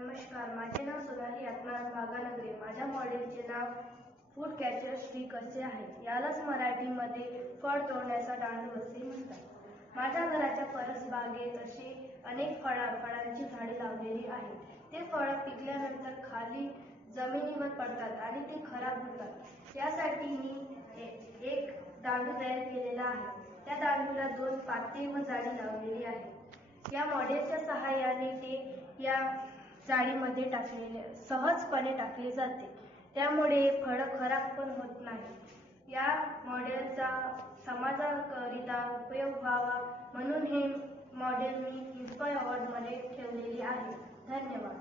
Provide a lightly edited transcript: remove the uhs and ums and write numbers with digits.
नमस्कार, माझे नाव सोनाली आत्माराम वाघानगरे. माझ्या मॉडेलचे नाव फूड कॅचर स्टिक असे आहे. यालाच मराठीमध्ये फळ तोडण्याचा दांडू असे म्हणतात. माझ्या घराच्या परसबागेत अशी अनेक फळांची झाडे लावलेली आहेत. ते फळ पिकल्यानंतर खाली जमिनीवर पडतात आणि ते खराब होतात. यासाठी मी एक दांडू तयार केलेला आहे. त्या दांडूला 2 पाते व जाळी लावलेली आहे. या मॉडेलच्या सहाय्याने ते या जाळीमध्ये सहजपणे टाकले जाते. त्यामुळे फळ खराब पण होत नाही. या मॉडेलचा समाजाकरिता उपयोग व्हावा म्हणून हे मॉडेल मी इन्स्पायर अवॉर्डमध्ये ठेवलेले आहे. धन्यवाद.